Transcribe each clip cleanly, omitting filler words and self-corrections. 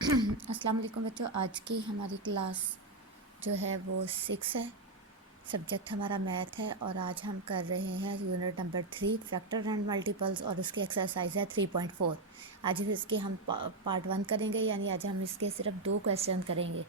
अस्सलाम वालेकुम बच्चों। आज की हमारी क्लास जो है वो 6 है। सब्जेक्ट हमारा मैथ है और आज हम कर रहे हैं unit number 3 factor and multiples और उसकी एक्सरसाइज है 3.4। आज इसके हम पार्ट 1 करेंगे, यानी आज हम इसके सिर्फ 2 क्वेश्चन करेंगे,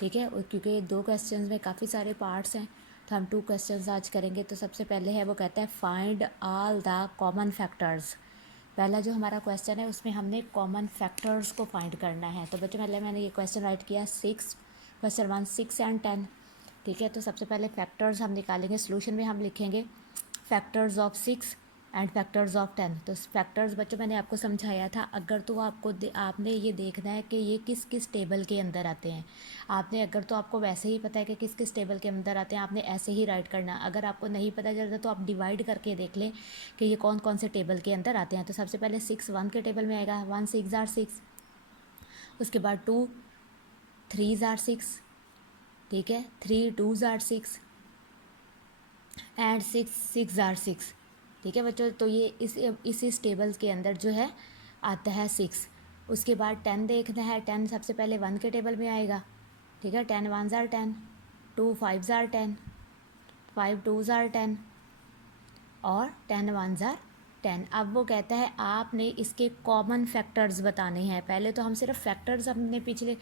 ठीक है। और क्योंकि 2 क्वेश्चन में काफ़ी सारे पार्ट्स हैं तो हम 2 क्वेश्चन आज करेंगे। तो सबसे पहले है वो कहता है find all the common factors. पहला जो हमारा क्वेश्चन है उसमें हमने कॉमन फैक्टर्स को फाइंड करना है। तो बच्चों पहले मैंने ये क्वेश्चन राइट किया 6, क्वेश्चन 1 6 एंड 10, ठीक है। तो सबसे पहले फैक्टर्स हम निकालेंगे। सोल्यूशन में हम लिखेंगे factors of 6 and factors of 10। तो फैक्टर्स बच्चों मैंने आपको समझाया था, अगर तो आपने ये देखना है कि ये किस किस टेबल के अंदर आते हैं। आपने अगर तो आपको वैसे ही पता है कि किस किस टेबल के अंदर आते हैं, आपने ऐसे ही राइट करना। अगर आपको नहीं पता चलता तो आप डिवाइड करके देख लें कि ये कौन कौन से टेबल के अंदर आते हैं। तो सबसे पहले 6 1 के टेबल में आएगा, 1 6 जार 6। उसके बाद 2 3 जार 6, ठीक है। 3 2 जार 6 एंड 6 6 जार 6, ठीक है बच्चों। तो ये इस टेबल के अंदर जो है आता है 6। उसके बाद 10 देखना है। 10 सबसे पहले 1 के टेबल में आएगा, ठीक है। 10 1 जार 10, 2 5 जार 10, 5 2 जार 10 और 10 1 जार 10। अब वो कहता है आपने इसके कॉमन फैक्टर्स बताने हैं। पहले तो हम सिर्फ फैक्टर्स हमने पिछले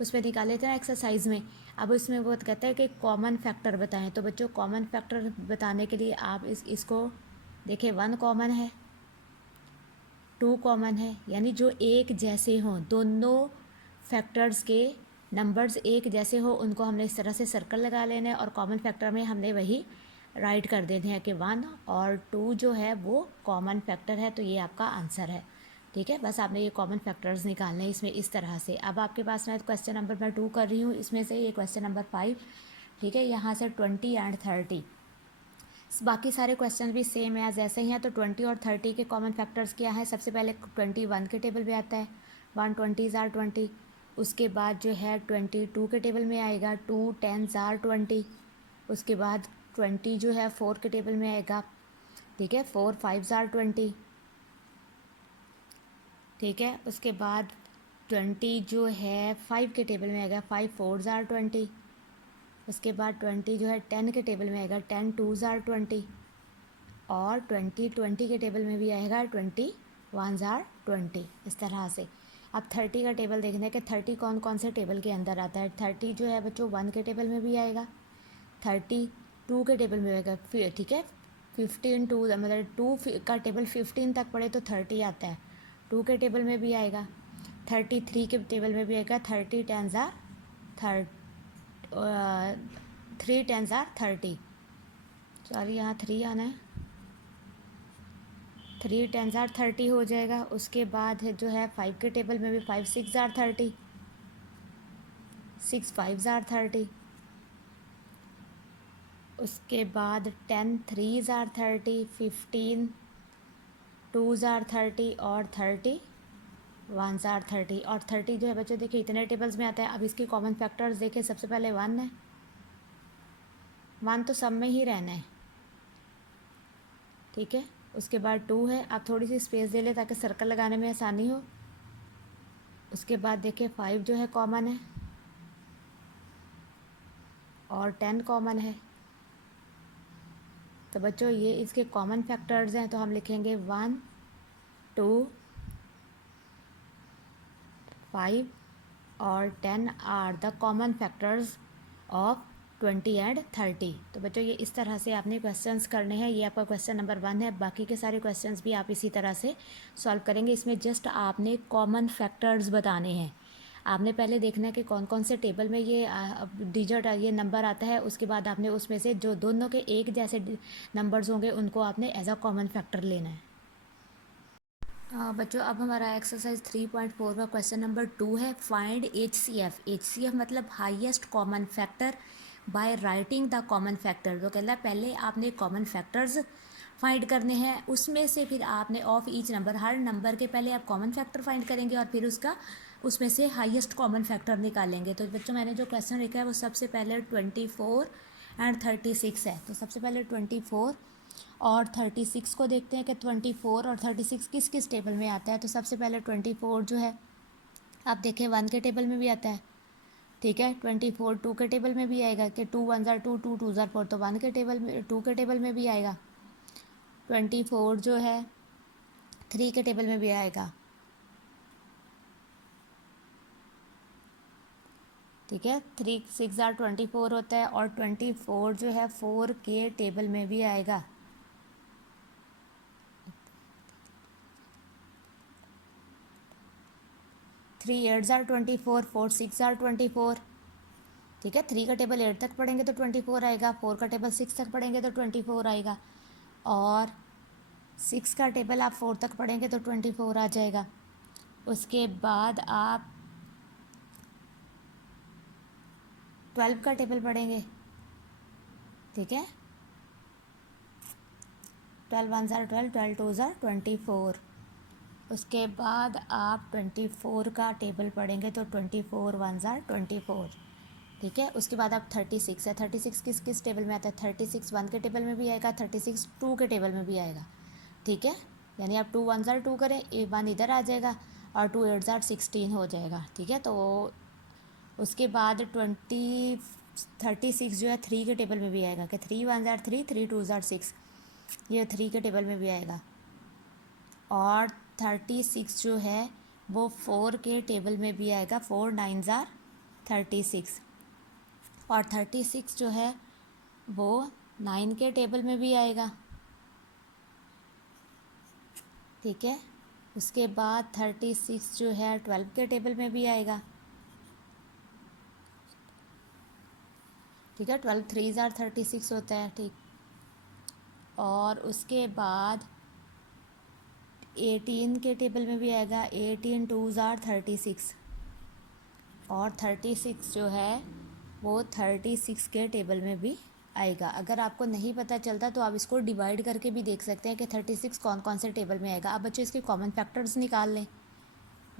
उसमें निकाले थे ना एक्सरसाइज में। अब इसमें वो कहता है कि कॉमन फैक्टर बताएं। तो बच्चों कॉमन फैक्टर बताने के लिए आप इसको देखिए, 1 कॉमन है, 2 कॉमन है, यानी जो एक जैसे हों, दोनों फैक्टर्स के नंबर्स एक जैसे हो उनको हमने इस तरह से सर्कल लगा लेना है। और कॉमन फैक्टर में हमने वही राइट कर देते हैं कि 1 और 2 जो है वो कॉमन फैक्टर है। तो ये आपका आंसर है, ठीक है। बस आपने ये कॉमन फैक्टर्स निकालने हैं इसमें इस तरह से। अब आपके पास मैं क्वेश्चन नंबर मैं 2 कर रही हूँ, इसमें से ये क्वेश्चन नंबर 5, ठीक है। यहाँ से 20 एंड 30, बाकी सारे क्वेश्चन भी सेम है, जैसे ही हैं। तो 20 और 30 के कॉमन फैक्टर्स क्या है? सबसे पहले 21 के टेबल पे आता है, 1 20 जार 20। उसके बाद जो है 22 के टेबल में आएगा, 2 10 जार 20। उसके बाद 20 जो है 4 के टेबल में आएगा, ठीक है, 4 5 जार 20, ठीक है। उसके बाद 20 जो है 5 के टेबल में आएगा, 5 4 जार 20। उसके बाद 20 जो है 10 के टेबल में आएगा, 10 2 जार 20। और 20 के टेबल में भी आएगा 21 जार 20, इस तरह से। अब 30 का टेबल देखना है कि 30 कौन कौन से टेबल के अंदर आता है। 30 जो है बच्चों 1 के टेबल में भी आएगा, 32 के टेबल में आएगा, फिर ठीक है। 15 2 मतलब 2 का टेबल 15 तक पढ़े तो 30 आता है, 2 के टेबल में भी आएगा, 33 के टेबल में भी आएगा, 30 10 जार 3 10 जार 30, सॉरी यहाँ 3 आना है, 3 10 जार 30 हो जाएगा। उसके बाद है जो है 5 के टेबल में भी 5 6 जार 30, 6 5 जार 30। उसके बाद 10 3 जार 30, 15 2 जार 30 और 30 1 जार 30। और 30 जो है बच्चों देखिए इतने टेबल्स में आता है। अब इसके कॉमन फैक्टर्स देखिए, सबसे पहले 1 है, 1 तो सब में ही रहना है, ठीक है। उसके बाद 2 है, आप थोड़ी सी स्पेस दे लें ताकि सर्कल लगाने में आसानी हो। उसके बाद देखिए 5 जो है कॉमन है और 10 कॉमन है। तो बच्चों ये इसके कॉमन फैक्टर्स हैं, तो हम लिखेंगे 1 2 5 और 10 are the common factors of 20 and 30। तो बच्चों ये इस तरह से आपने क्वेश्चंस करने हैं। ये आपका क्वेश्चन नंबर 1 है, बाकी के सारे क्वेश्चंस भी आप इसी तरह से सॉल्व करेंगे। इसमें जस्ट आपने कॉमन फैक्टर्स बताने हैं। आपने पहले देखना है कि कौन कौन से टेबल में ये डिजिट ये नंबर आता है। उसके बाद आपने उसमें से जो दोनों के एक जैसे नंबर्स होंगे उनको आपने एज अ कॉमन फैक्टर लेना है। बच्चों अब हमारा एक्सरसाइज 3.4 का क्वेश्चन नंबर 2 है, फाइंड HCF। HCF मतलब highest common factor by writing the common factor. तो कहता है पहले आपने कॉमन फैक्टर्स फाइंड करने हैं, उसमें से फिर आपने of each number, her number के पहले आप कॉमन फैक्टर फाइंड करेंगे और फिर उसमें से हाईएस्ट कॉमन फैक्टर निकालेंगे। तो बच्चों मैंने जो क्वेश्चन लिखा है वो सबसे पहले 24 एंड 36 है। तो सबसे पहले 24 और 36 को देखते हैं कि 24 और 36 किस किस टेबल में आता है। तो सबसे पहले 24 जो है आप देखें 1 के टेबल में भी आता है, ठीक है। 24 2 के टेबल में भी आएगा कि 2 1 ज़ार 2 2 2 ज़ार 4, तो 1 के टेबल में 2 के टेबल में भी आएगा। 24 जो है 3 के टेबल में भी आएगा, ठीक है। 3 6 ज़ार 24 होता है, और 24 जो है 4 के टेबल में भी आएगा। 3 8 ज़ार 24, 4 6 ज़ार 24, ठीक है। 3 का टेबल 8 तक पढ़ेंगे तो 24 आएगा, 4 का टेबल 6 तक पढ़ेंगे तो 24 आएगा, और 6 का टेबल आप 4 तक पढ़ेंगे तो 24 आ जाएगा। उसके बाद आप 12 का टेबल पढ़ेंगे, ठीक है। 12 1 ज़ार 12, 12 2 ज़ार 24। उसके बाद आप 24 का टेबल पढ़ेंगे तो 24 1 ज़ार 24, ठीक है। उसके बाद आप 36 है, 36 किस किस टेबल में आता है? 36 1 के टेबल में भी आएगा, 36 2 के टेबल में भी आएगा, ठीक है। यानी आप 2 1 ज़ार 2 करें, ए 1 इधर आ जाएगा, और 2 8 ज़ार 16 हो जाएगा, ठीक है। तो उसके बाद 36 जो है 3 के टेबल में भी आएगा कि 3 1 ज़ार 3, 3 2 ज़ार 6, ये 3 के टेबल में भी आएगा। और 36 जो है वो 4 के टेबल में भी आएगा, 4 9 ज़ार 36, और 36 जो है वो 9 के टेबल में भी आएगा, ठीक है। उसके बाद 36 जो है 12 के टेबल में भी आएगा, ठीक है। 12 3 ज़ार 36 होता है, ठीक। और उसके बाद 18 के टेबल में भी आएगा, 18 2 ज़ार 36, और 36 जो है वो 36 के टेबल में भी आएगा। अगर आपको नहीं पता चलता तो आप इसको डिवाइड करके भी देख सकते हैं कि 36 कौन कौन से टेबल में आएगा। अब बच्चों इसके कॉमन फैक्टर्स निकाल लें।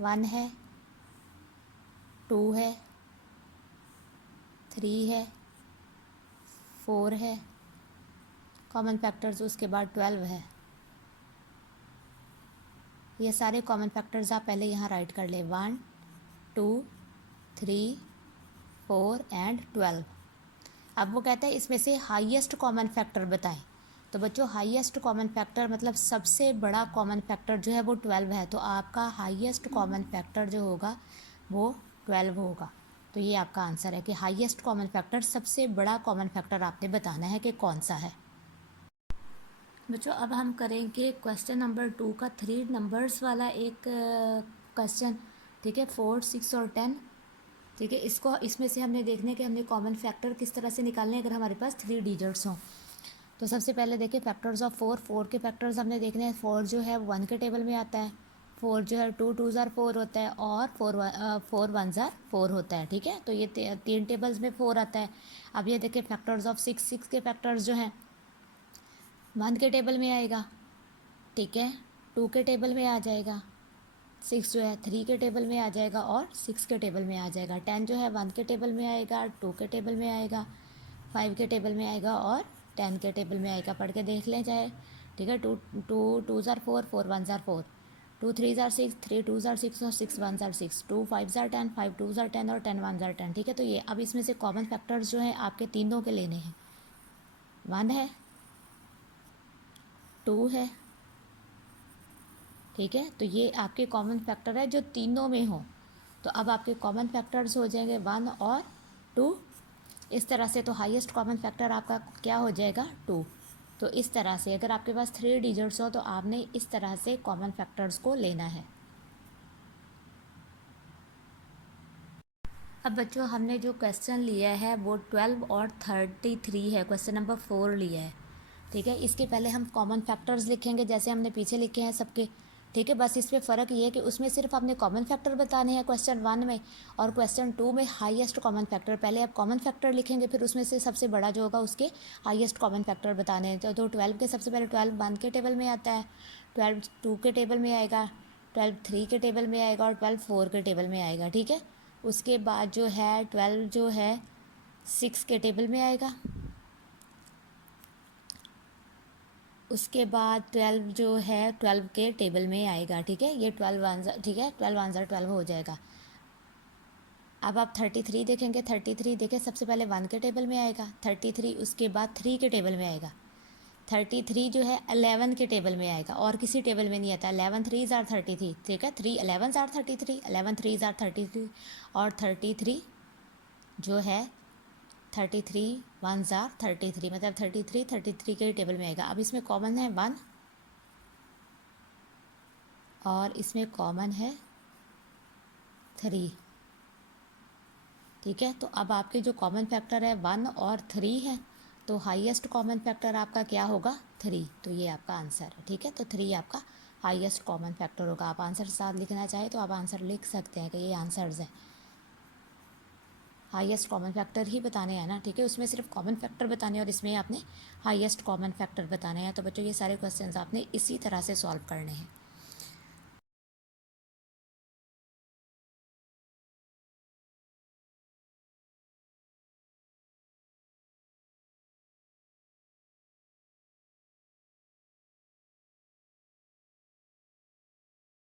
1 है, 2 है, 3 है, 4 है, कॉमन फैक्टर्स। उसके बाद 12 है। ये सारे कॉमन फैक्टर्स आप पहले यहाँ राइट कर लें, 1 2 3 4 एंड 12। अब वो कहता है इसमें से हाईएस्ट कॉमन फैक्टर बताएं। तो बच्चों हाईएस्ट कॉमन फैक्टर मतलब सबसे बड़ा कॉमन फैक्टर जो है वो 12 है, तो आपका हाईएस्ट कॉमन फैक्टर जो होगा वो 12 होगा। तो ये आपका आंसर है कि हाईएस्ट कॉमन फैक्टर, सबसे बड़ा कॉमन फैक्टर आपने बताना है कि कौन सा है। बच्चों अब हम करेंगे क्वेश्चन नंबर 2 का 3 नंबर्स वाला एक क्वेश्चन, ठीक है। 4 6 और 10, ठीक है। इसको इसमें से हमने देखने के हमने कॉमन फैक्टर किस तरह से निकालने हैं अगर हमारे पास 3 डिजिट्स हों। तो सबसे पहले देखिए फैक्टर्स ऑफ 4 के फैक्टर्स हमने देखने हैं। 4 जो है 1 के टेबल में आता है, 4 जो है 2 2 ज़ार 4 होता है, और 4 1 ज़ार 4 होता है, ठीक है। तो ये 3 टेबल्स में 4 आता है। अब ये देखिए फैक्टर्स ऑफ 6 के फैक्टर्स जो हैं 1 के टेबल में आएगा, ठीक है, 2 के टेबल में आ जाएगा, 6 जो है 3 के टेबल में आ जाएगा और 6 के टेबल में आ जाएगा। 10 जो है 1 के टेबल में आएगा, 2 के टेबल में आएगा, 5 के टेबल में आएगा और 10 के टेबल में आएगा। पढ़ के देख लें चाहे, ठीक है। 2 ज़ार 4, 4 1 ज़ार 4, 2 3 ज़ार 6, 3 2 ज़ार 6 और 6 1 ज़ार 6, 2 5 ज़ार 10, 5 2 ज़ार 10 और 10 1 ज़ार 10, ठीक है। तो ये अब इसमें से कॉमन फैक्टर्स जो हैं आपके तीनों के लेने हैं। 1 है, 2 है, ठीक है। तो ये आपके कॉमन फैक्टर है जो तीनों में हो। तो अब आपके कॉमन फैक्टर्स हो जाएंगे 1 और 2, इस तरह से। तो हाईएस्ट कॉमन फैक्टर आपका क्या हो जाएगा? 2। तो इस तरह से अगर आपके पास 3 डिजिट्स हो तो आपने इस तरह से कॉमन फैक्टर्स को लेना है। अब बच्चों हमने जो क्वेश्चन लिया है वो 12 और 33 है, क्वेश्चन नंबर 4 लिया है, ठीक है। इसके पहले हम कॉमन फैक्टर्स लिखेंगे जैसे हमने पीछे लिखे हैं सबके, ठीक है। बस इस पर फ़र्क ये है कि उसमें सिर्फ आपने कॉमन फैक्टर बताने हैं क्वेश्चन 1 में, और क्वेश्चन 2 में हाईएस्ट कॉमन फैक्टर। पहले आप कॉमन फैक्टर लिखेंगे फिर उसमें से सबसे बड़ा जो होगा उसके हाईएस्ट कॉमन फैक्टर बताने हैं। तो 12 के सबसे पहले 12 1 के टेबल में आता है, 12 2 के टेबल में आएगा, 12 3 के टेबल में आएगा और 12 4 के टेबल में आएगा, ठीक है। उसके बाद जो है 12 जो है 6 के टेबल में आएगा। उसके बाद 12 जो है 12 के टेबल में आएगा, ठीक है। ये 12 1 ठीक है, 12 1 12 हो जाएगा। अब आप 33 देखेंगे, 33 देखें सबसे पहले 1 के टेबल में आएगा, 33 उसके बाद 3 के टेबल में आएगा, 33 जो है 11 के टेबल में आएगा और किसी टेबल में नहीं आता। 11 3s आर 33, ठीक है, 3 11s आर 33, 11 3s आर 33 और 33 जो है 33 1s आर 33, मतलब 33 के टेबल में आएगा। अब इसमें कॉमन है 1 और इसमें कॉमन है 3, ठीक है। तो अब आपके जो कॉमन फैक्टर है 1 और 3 है, तो हाईएस्ट कॉमन फैक्टर आपका क्या होगा? 3, तो ये आपका आंसर है, ठीक है। तो 3 आपका हाईएस्ट कॉमन फैक्टर होगा। आप आंसर साथ लिखना चाहें तो आप आंसर लिख सकते हैं कि ये आंसर्स हैं। हाईएस्ट कॉमन फैक्टर ही बताने हैं ना, ठीक है, उसमें सिर्फ कॉमन फैक्टर बताने हैं और इसमें आपने हाईएस्ट कॉमन फैक्टर बताने हैं। तो बच्चों ये सारे क्वेश्चंस आपने इसी तरह से सॉल्व करने हैं।